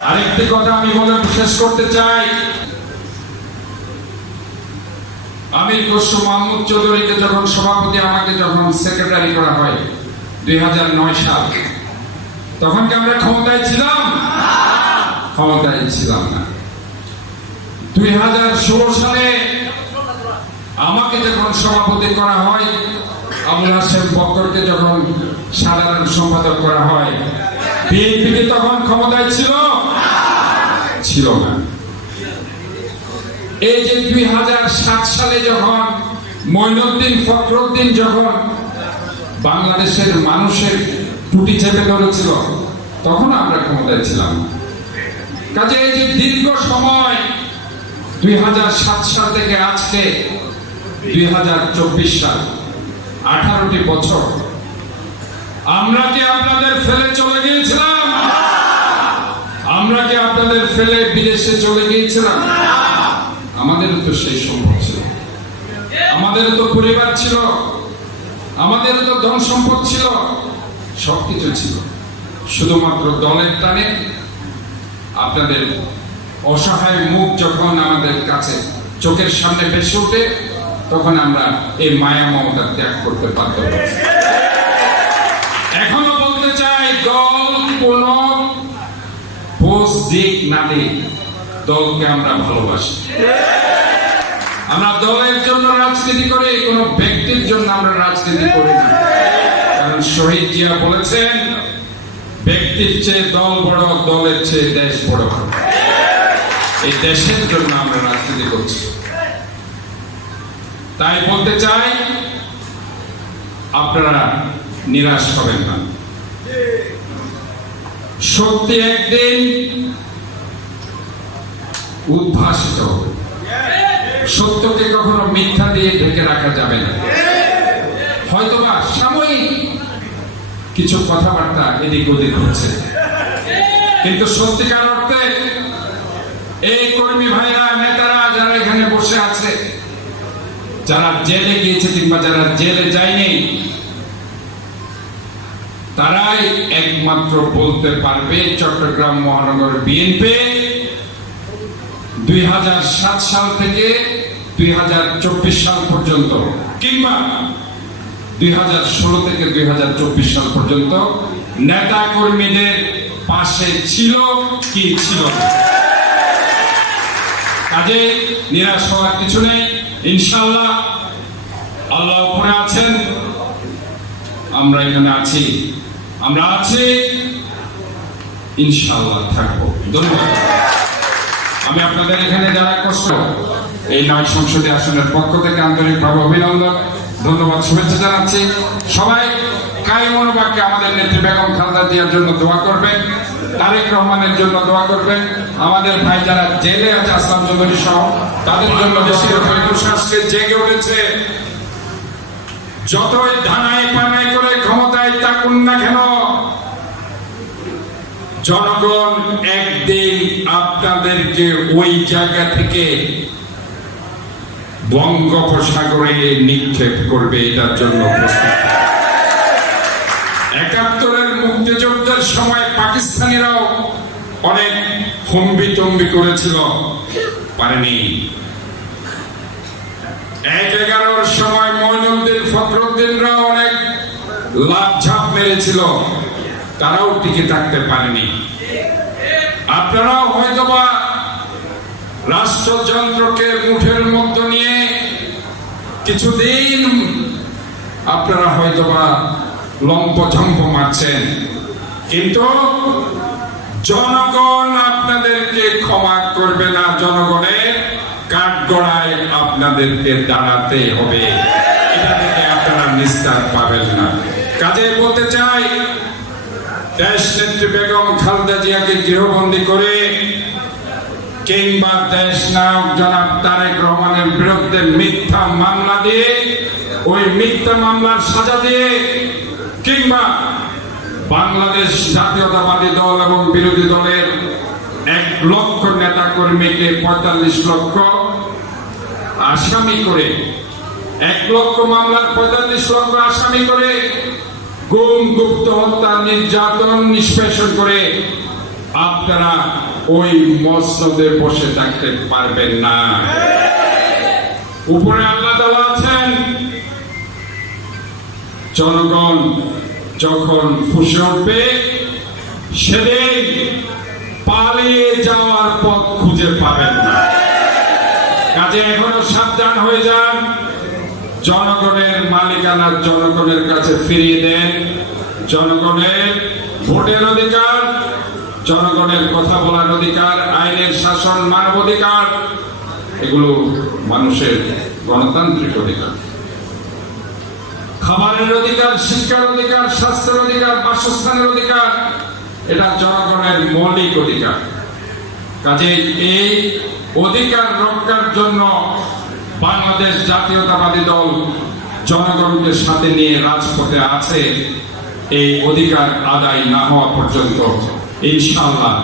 আরেকটি কথা আমি বলে শেষ করতে চাই, আমির খসরু মাহমুদ চৌধুরীকে যখন সভাপতি, আমাকে যখন সেক্রেটারি করা হয় 2009 সাল, তখন কি আমরা ক্ষমতায় ছিলাম? ক্ষমতায় ছিলাম না। 2016 সালে আমাকে যখন সভাপতি করা হয়, আবুল হাশেম বক্করকে যখন সাধারণ সম্পাদক করা হয়, বিএনপি তখন ক্ষমতায় ছিল? ছিল না। এই যে 2007 সালে যখন মঈনুদ্দিন ফখরুদ্দিন যখন বাংলাদেশের মানুষের টুটি চেপে ধরেছিল, তখন আমরা ক্ষমতায় ছিলাম না। কাজে এই যে দীর্ঘ সময় 2007 সাল থেকে আজকে 2024 সাল, 18টি বছর আমরা কি আপনাদের ফেলে চলে গিয়েছিলাম? আমরা কি আপনাদের ফেলে বিদেশে চলে গিয়েছিলাম? আমাদেরও তো সেই সম্ভব ছিল, আমাদেরও তো পরিবার ছিল, আমাদেরও তো ধন সম্পদ ছিল, সবকিছু ছিল। শুধুমাত্র দলের টানে আপনাদের অসহায় মুখ যখন আমাদের কাছে চোখের সামনে ভেসে ওঠে, তখন আমরা এই মায়া মমতা ত্যাগ করতে বাধ্য হয়েছি। এখনো বলতে চাই, দল কোন পোস্ট দিক না দিক, দলকে আমরা ভালোবাসি। আমরা দলের জন্য রাজনীতি করি, কোন ব্যক্তির জন্য আমরা রাজনীতি করি না। কারণ শহীদ জিয়া বলেছেন, ব্যক্তির চেয়ে দল বড়, দলের চেয়ে দেশ বড়। এই দেশের জন্য আমরা রাজনীতি করছি। তাই বলতে চাই, আপনারা নিরাশ হবেন না। সত্যি একদিন উদ্ভাসিত হবে। সত্যকে কখনো মিথ্যা দিয়ে ঢেকে রাখা যাবে না। হয়তোবা সাময়িক কিছু কথাবার্তা এদিক ওদিক হচ্ছে, কিন্তু সত্যিকার অর্থে এই কর্মী ভাইরা, নেতারা যারা এখানে বসে আছে, যারা জেলে গিয়েছে কিংবা যারা জেলে যায়নি, তারাই একমাত্র বলতে পারবে চট্টগ্রাম মহানগর বিএনপি 2007 সাল থেকে 2024 সাল পর্যন্ত, কিংবা 2016 থেকে 2024 সাল পর্যন্ত নেতা কর্মীদের পাশে ছিল কি ছিল না। কাজে নিরাশ হওয়ার কিছু নেই। ইনশাআল্লাহ আল্লাহ উপরে আছেন, আমরা এখানে আছি, আমরা আছি, ইনশাআল্লাহ থাকবো। ধন্যবাদ। আমি আপনাদের এখানে যারা কষ্ট, এই 9 সংসদীয় আসনের পক্ষ থেকে আন্তরিকভাবে অভিনন্দন, ধন্যবাদ, শুভেচ্ছা জানাচ্ছি। সবাই কায়ে মনোবাক্যে আমাদের নেত্রী বেগম খালেদা জিয়ার জন্য দোয়া করবেন, তারেক রহমানের জন্য দোয়া করবেন, আমাদের ভাই যারা জেলে আছে আসলাম চৌধুরী সহ, তাদের জন্য আজকে জেগে উঠেছে। যতই ধানাই পানাই করে ক্ষমতায় থাকুন না কেন, জনগণ একদিন আপনাদেরকে ওই জায়গা থেকে বঙ্গোপসাগরে নিক্ষেপ করবে। এটার জন্য 71-এর মুক্তিযুদ্ধের সময় পাকিস্তানিরাও অনেক হম্বিতম্বি করেছিল, পারেনি। 11-এর সময় মঈনুদ্দিন ফখরুদ্দিনরা অনেক লাফঝাপ মেরেছিল, তারাও টিকে থাকতে পারেনি। আপনারাও হয়তোবা রাষ্ট্রযন্ত্রকে মুঠের মধ্যে নিয়ে কিছুদিন আপনারা হয়তোবা লম্পঝম্প মারছেন, কিন্তু জনগণ আপনাদেরকে ক্ষমা করবে না। জনগণের কাঠগড়ায় আপনাদেরকে দাঁড়াতে হবে, এটা থেকে আপনারা নিস্তার পাবেন না। কাজে বলতে চাই, দেশ নেত্রী বেগম খালেদা জিয়াকে গৃহবন্দী করে কিংবা দেশ নায়ক জনাব তারেক রহমানের বিরুদ্ধে মিথ্যা মামলা দিয়ে, ওই মিথ্যা মামলার সাজা দিয়ে, কিংবা বাংলাদেশ জাতীয়তাবাদী দল এবং বিরোধী দলের 1 লক্ষ নেতা কর্মীকে 45 লক্ষ আসামি করে, 1 লক্ষ মামলার 45 লক্ষ আসামি করে গুম, গুপ্ত হত্যা, নির্যাতন, নিষ্পেষণ করে আপনারা ওই মসনদে বসে থাকতে পারবেন না। উপরে আল্লাহ তাআলা আছেন। জনগণ যখন ফুঁসে উঠবে সেদিন পালিয়ে যাওয়ার পথ খুঁজে পাবেন না। কাজে এখনো সাবধান হয়ে যান। জনগণের মালিকানা জনগণের কাছে ফিরিয়ে দেন। জনগণের ভোটের অধিকার, জনগণের কথা বলার অধিকার, আইনের শাসন মানব অধিকার, এগুলো মানুষের গণতান্ত্রিক অধিকার। খাবারের অধিকার, শিক্ষার অধিকার, স্বাস্থ্যের অধিকার, বাসস্থানের অধিকার, এটা জনগণের মৌলিক অধিকার। কাজে এই অধিকার রক্ষার জন্য বাংলাদেশ জাতীয়তাবাদী দল জনগণকে সাথে নিয়ে রাজপথে আছে। এই অধিকার আদায় না হওয়া পর্যন্ত ইনশাআল্লাহ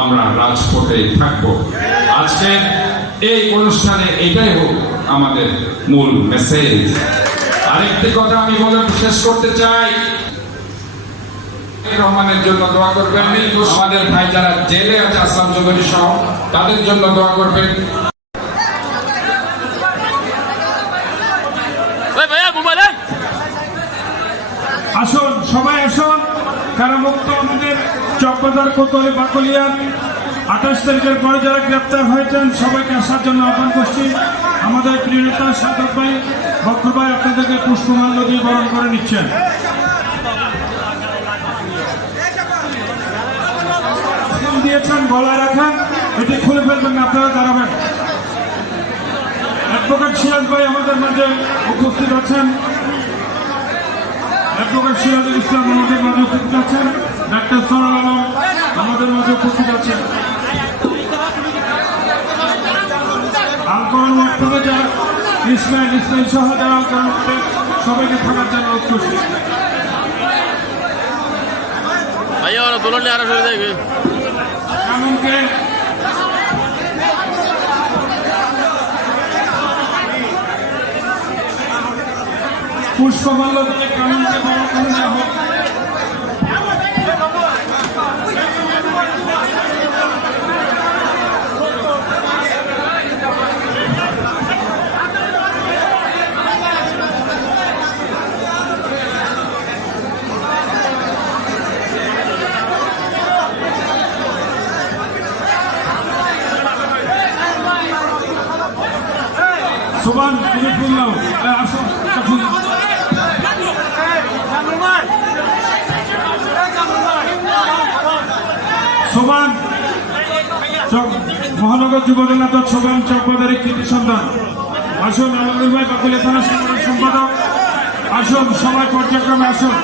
আমরা রাজপথে থাকব। আজকে এই অনুষ্ঠানে এটাই হোক আমাদের মূল মেসেজ। আরেকটি কথা আমি বলে শেষ করতে চাই, রহমানের জন্য দোয়া করবেন। আমাদের ভাই যারা জেলে আছে আসাম চৌধুরী সহ তাদের জন্য দোয়া করবেন। আসুন, সবাই আসুন। কারামুক্ত আমাদের চকবাজার, কোতোয়ালি, বাকলিয়া 28 তারিখের পরে যারা গ্রেপ্তার হয়েছেন সবাইকে আসার জন্য আহ্বান করছি। আমাদের প্রিয় নেতা সাদত ভাই, বক্র ভাই আপনাদেরকে পুষ্পমাল্য দিয়ে বরণ করে নিচ্ছেন। দিয়েছেন গলায় রাখেন, এটি খুলে ফেলবেন না, আপনারা দাঁড়াবেন। অ্যাডভোকেট সিরাজ ভাই আমাদের মাঝে উপস্থিত আছেন। অ্যাডভোকেট সিরাজুল ইসলাম আমাদের মাঝে উপস্থিত আছেন। ডাক্তার সরল আলম আমাদের মাঝে উপস্থিত আছেন। আলকোহল মাধ্যমে যারা ইসমাইল সহ যারা সবাইকে থাকার জন্য উপস্থিত। এমনকি পুষ্পমাল্য দিয়ে কানুনকে বড় করে দেওয়া হোক। সুবান তুমি ফুললাম আসুন। সোবান মহানগর যুবদল নেতা সোবান চকবাজারের কৃতি সন্তান। আসুন আলমগীর ভাই, বাকুলিয়া থানা সাধারণ সম্পাদক। আসুন সবাই পর্যায়ক্রমে আসুন।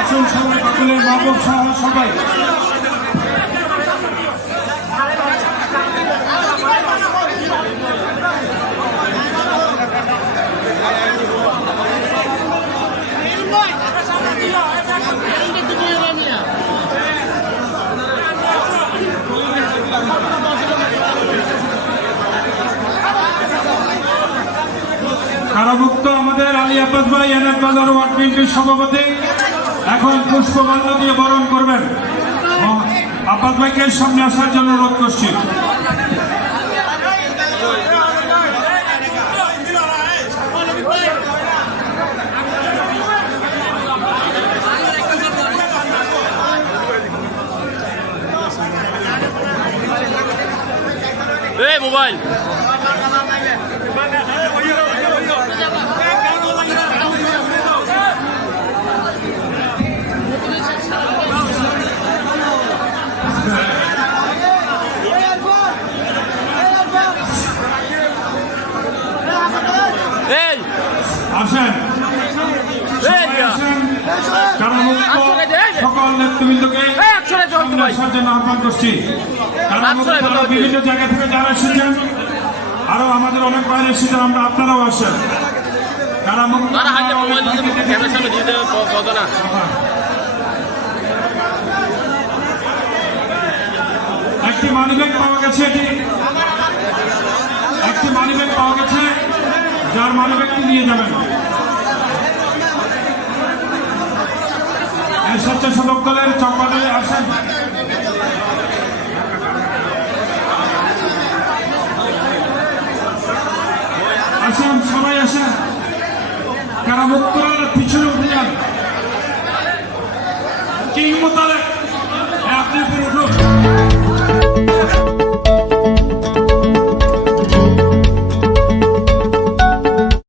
আসুন সবাই, বাকুলিয়ার মাহবুব সহ সবাই। কারামুক্ত আমাদের আলী আব্বাস ভাই, এনএফ বাজার ওয়ার্ড বিএনপির সভাপতি, এখন পুষ্পমাল্য দিয়ে বরণ করবেন। আব্বাস ভাইকে সামনে আসার জন্য অনুরোধ করছি। মোবাইল আসেন সকল নেতৃবৃন্দকে আসার জন্য আহ্বান করছি। বিভিন্ন জায়গা থেকে যারা এসেছেন, আরো আমাদের অনেক বাইরে এসেছেন, আমরা আপনারাও আসেন। একটি মানিব্যাগ পাওয়া গেছে, একটি মানিব্যাগ পাওয়া গেছে, যার মানিব্যাগটি নিয়ে যাবেন। স্বেচ্ছাসেবক দলের চকবাজারে আসেন। আসেন, সবাই আসেন, কারা মুক্তরা পিছনে উঠে যান। কিং মোতালেব